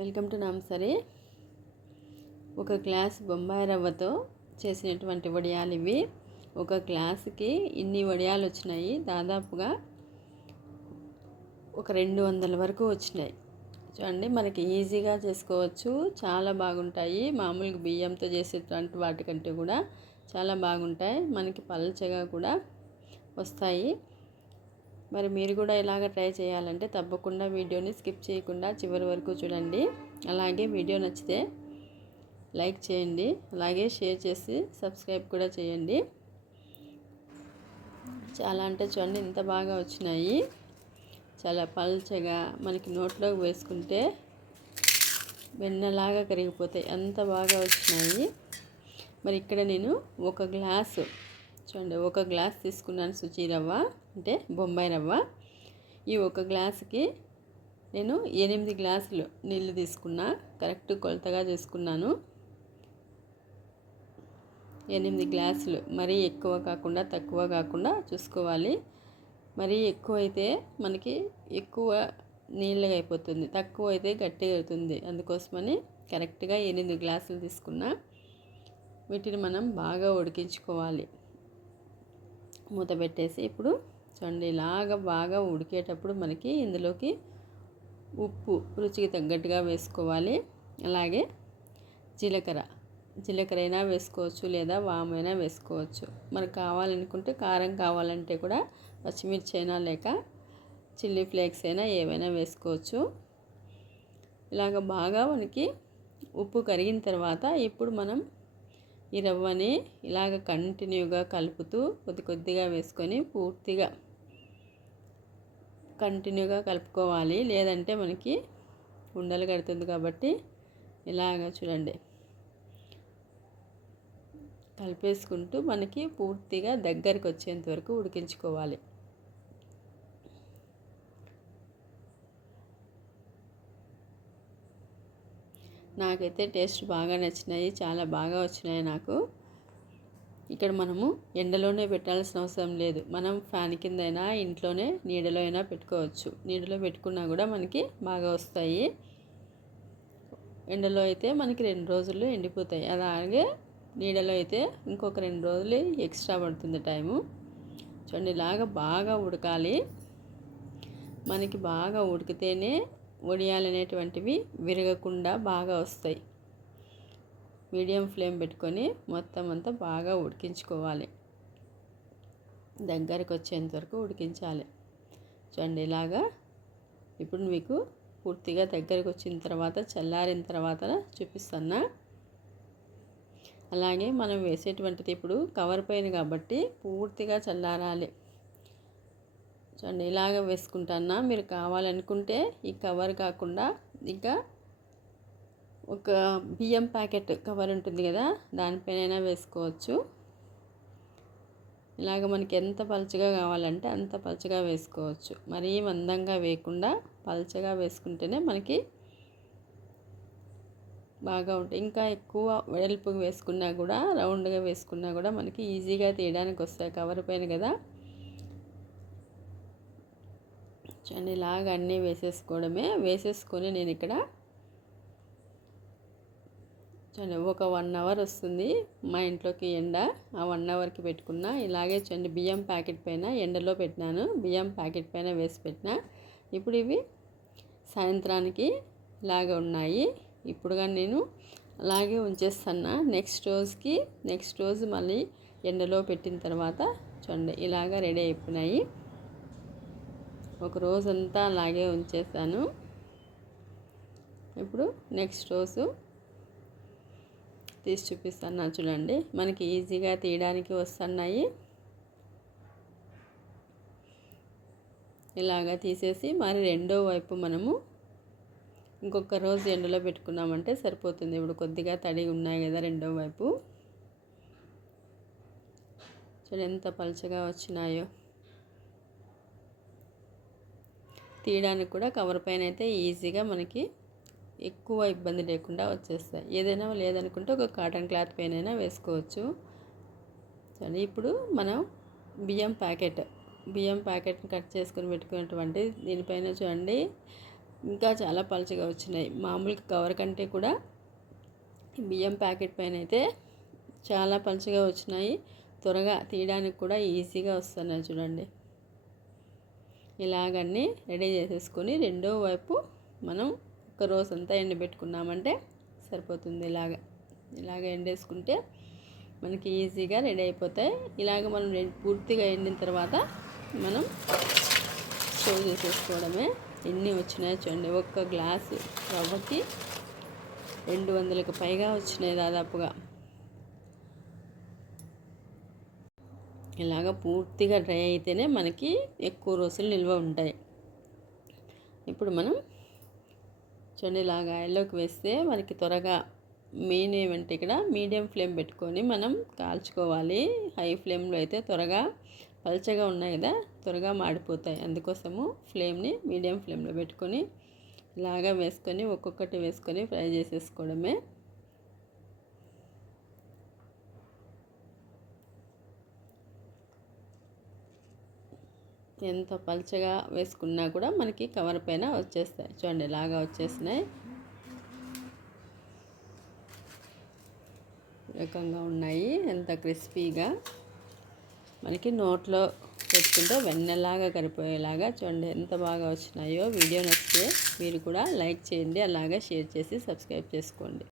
Welcome to నామసరి. ఒక glass Bombay రవ్వతో చేసినటువంటి వడియాలు ఇవి. ఒక గ్లాసుకి ఇన్ని వడియాలు వచ్చినాయి. దాదాపుగా ఒక రెండు వందల వరకు వచ్చినాయి. చూడండి మనకి ఈజీగా చేసుకోవచ్చు. చాలా బాగుంటాయి. మామూలుగా బియ్యంతో చేసేటువంటి వాటికంటే కూడా చాలా బాగుంటాయి. మనకి పల్చగా కూడా వస్తాయి. మరి మీరు కూడా ఇలాగ ట్రై చేయాలంటే తప్పకుండా వీడియోని స్కిప్ చేయకుండా చివరి వరకు చూడండి. అలాగే వీడియో నచ్చితే లైక్ చేయండి. అలాగే షేర్ చేసి సబ్స్క్రైబ్ కూడా చేయండి. చాలా అంటే చూడండి ఇంత బాగా వచ్చినాయి. చాలా పల్చగా మనకి నోట్లోకి వేసుకుంటే వెన్నలాగా కరిగిపోతాయి. అంత బాగా వచ్చినాయి. మరి ఇక్కడ నేను ఒక గ్లాసు చూడండి ఒక గ్లాస్ తీసుకున్నాను సుచి రవ్వ అంటే బొంబాయి రవ్వ. ఈ ఒక గ్లాసుకి నేను ఎనిమిది గ్లాసులు నీళ్ళు తీసుకున్నా కరెక్ట్ కొలతగా చేసుకున్నాను. ఎనిమిది గ్లాసులు మరీ ఎక్కువ కాకుండా తక్కువ కాకుండా చూసుకోవాలి. మరీ ఎక్కువ అయితే మనకి ఎక్కువ నీళ్ళగా అయిపోతుంది తక్కువ అయితే గట్టిగా అవుతుంది. అందుకోసమని కరెక్ట్గా ఎనిమిది గ్లాసులు తీసుకున్నా. వీటిని మనం బాగా ఉడికించుకోవాలి. మూత పెట్టేసి ఇప్పుడు చూడండి ఇలాగ బాగా ఉడికేటప్పుడు మనకి ఇందులోకి ఉప్పు రుచికి తగ్గట్టుగా వేసుకోవాలి. అలాగే జీలకర్ర జీలకర్ర అయినా వేసుకోవచ్చు లేదా వామైనా వేసుకోవచ్చు. మనకు కావాలనుకుంటే కారం కావాలంటే కూడా పచ్చిమిర్చి అయినా లేక చిల్లీ ఫ్లేక్స్ అయినా ఏవైనా వేసుకోవచ్చు. ఇలాగ బాగా మనకి ఉప్పు కరిగిన తర్వాత ఇప్పుడు మనం ఈ రవ్వని ఇలాగ కంటిన్యూగా కలుపుతూ కొద్ది కొద్దిగా వేసుకొని పూర్తిగా కంటిన్యూగా కలుపుకోవాలి. లేదంటే మనకి ఉండలు కడుతుంది కాబట్టి ఇలాగ చూడండి. కలిపేసుకుంటూ మనకి పూర్తిగా దగ్గరికి వచ్చేంత వరకు ఉడికించుకోవాలి. నాకైతే టేస్ట్ బాగా నచ్చినాయి చాలా బాగా వచ్చినాయి నాకు. ఇక్కడ మనము ఎండలోనే పెట్టాల్సిన అవసరం లేదు. మనం ఫ్యాన్ కిందైనా ఇంట్లోనే నీడలో అయినా పెట్టుకోవచ్చు. నీడలో పెట్టుకున్నా కూడా మనకి బాగా వస్తాయి. ఎండలో అయితే మనకి రెండు రోజులు ఎండిపోతాయి. అలాగే నీడలో అయితే ఇంకొక రెండు రోజులు ఎక్స్ట్రా పడుతుంది టైము. చూడండి ఇలాగా బాగా ఉడకాలి. మనకి బాగా ఉడికితేనే వడియాలు అనేటువంటివి విరగకుండా బాగా వస్తాయి. మీడియం ఫ్లేమ్ పెట్టుకొని మొత్తం అంతా బాగా ఉడికించుకోవాలి. దగ్గరకు వచ్చేంత వరకు ఉడికించాలి. చూడండి ఇలాగా ఇప్పుడు మీకు పూర్తిగా దగ్గరకు వచ్చిన తర్వాత చల్లారిన తర్వాత చూపిస్తున్నా. అలాగే మనం వేసేటువంటిది ఇప్పుడు కవర్ పైన కాబట్టి పూర్తిగా చల్లారాలి. చూడండి ఇలాగ వేసుకుంటానా? మీరు కావాలనుకుంటే ఈ కవర్ కాకుండా ఇంకా ఒక బియ్యం ప్యాకెట్ కవర్ ఉంటుంది కదా దానిపైన వేసుకోవచ్చు. ఇలాగ మనకి ఎంత పలుచగా కావాలంటే అంత పలచగా వేసుకోవచ్చు. మరీ మందంగా వేయకుండా పలుచగా వేసుకుంటేనే మనకి బాగా ఉంటాయి. ఇంకా ఎక్కువ వెడల్పు వేసుకున్నా కూడా రౌండ్గా వేసుకున్నా కూడా మనకి ఈజీగా తీయడానికి వస్తాయి కవర్ పైన కదా. చూడండి ఇలాగ అన్నీ వేసేసుకోవడమే. వేసేసుకొని నేను ఇక్కడ చూడండి ఒక వన్ అవర్ వస్తుంది మా ఇంట్లోకి ఎండ. ఆ వన్ అవర్కి పెట్టుకున్న ఇలాగే చూడండి బియ్యం ప్యాకెట్ పైన ఎండలో పెట్టినాను. బియ్యం ప్యాకెట్ పైన వేసి పెట్టిన. ఇప్పుడు ఇవి సాయంత్రానికి ఇలాగే ఉన్నాయి. ఇప్పుడుగా నేను అలాగే ఉంచేస్తున్నా. నెక్స్ట్ రోజుకి నెక్స్ట్ రోజు మళ్ళీ ఎండలో పెట్టిన తర్వాత చూడండి ఇలాగ రెడీ అయిపోయినాయి. ఒక రోజంతా అలాగే ఉంచేసాను. ఇప్పుడు నెక్స్ట్ రోజు తీసి చూపిస్తాను చూడండి. మనకి ఈజీగా తీయడానికి వస్తున్నాయి. ఇలాగా తీసేసి మరి రెండో వైపు మనము ఇంకొక రోజు ఎండలో పెట్టుకున్నామంటే సరిపోతుంది. ఇప్పుడు కొద్దిగా తడి ఉన్నాయి కదా రెండో వైపు. చూడండి ఎంత పలుచగా వచ్చినాయో. తీయడానికి కూడా కవర్ పైన అయితే ఈజీగా మనకి ఎక్కువ ఇబ్బంది లేకుండా వచ్చేస్తాయి. ఏదైనా లేదనుకుంటే ఒక కాటన్ క్లాత్ పైన అయినా వేసుకోవచ్చు. సరే ఇప్పుడు మనం బియ్యం ప్యాకెట్ బియ్యం ప్యాకెట్ని కట్ చేసుకొని పెట్టుకున్నటువంటి దీనిపైన చూడండి. ఇంకా చాలా పలుచగా వచ్చినాయి. మామూలు కవర్ కంటే కూడా బియ్యం ప్యాకెట్ పైన అయితే చాలా పలుచగా వచ్చినాయి. త్వరగా తీయడానికి కూడా ఈజీగా వస్తున్నాయి చూడండి. ఇలాగన్నీ రెడీ చేసేసుకొని రెండో వైపు మనం ఒక రోజు అంతా ఎండబెట్టుకున్నామంటే సరిపోతుంది ఇలాగ. ఇలాగ ఎండేసుకుంటే మనకి ఈజీగా రెడీ అయిపోతాయి. ఇలాగ మనం పూర్తిగా ఎండిన తర్వాత మనం స్టవ్ చేసేసుకోవడమే. ఎన్ని వచ్చినాయో చూడండి. ఒక్క గ్లాసు రవ్వకి రెండు వందలకు పైగా వచ్చినాయి దాదాపుగా. ఇలాగ పూర్తిగా డ్రై అయితేనే మనకి ఎక్కువ రోజులు నిల్వ ఉంటాయి. ఇప్పుడు మనం చూడండి ఇలాగ ఆయిల్లోకి వేస్తే మనకి త్వరగా మెయిన్ ఏమంటే ఇక్కడ మీడియం ఫ్లేమ్ పెట్టుకొని మనం కాల్చుకోవాలి. హై ఫ్లేమ్లో అయితే త్వరగా పల్చగా ఉన్నాయి కదా త్వరగా మాడిపోతాయి. అందుకోసము ఫ్లేమ్ని మీడియం ఫ్లేమ్లో పెట్టుకొని ఇలాగా వేసుకొని ఒక్కొక్కటి వేసుకొని ఫ్రై చేసేసుకోవడమే ఎంత పల్చగా వేసుకున్నా కూడా మనకి కవర్ పైన వచ్చేస్తాయి. చూడండి ఇలాగా వచ్చేసినాయి. రకంగా ఉన్నాయి ఎంత క్రిస్పీగా. మనకి నోట్లో పెట్టుకుంటే వెన్నెలాగా కరిపోయేలాగా చూడండి ఎంత బాగా వచ్చినాయో. వీడియో నచ్చితే మీరు కూడా లైక్ చేయండి అలాగే షేర్ చేసి సబ్స్క్రైబ్ చేసుకోండి.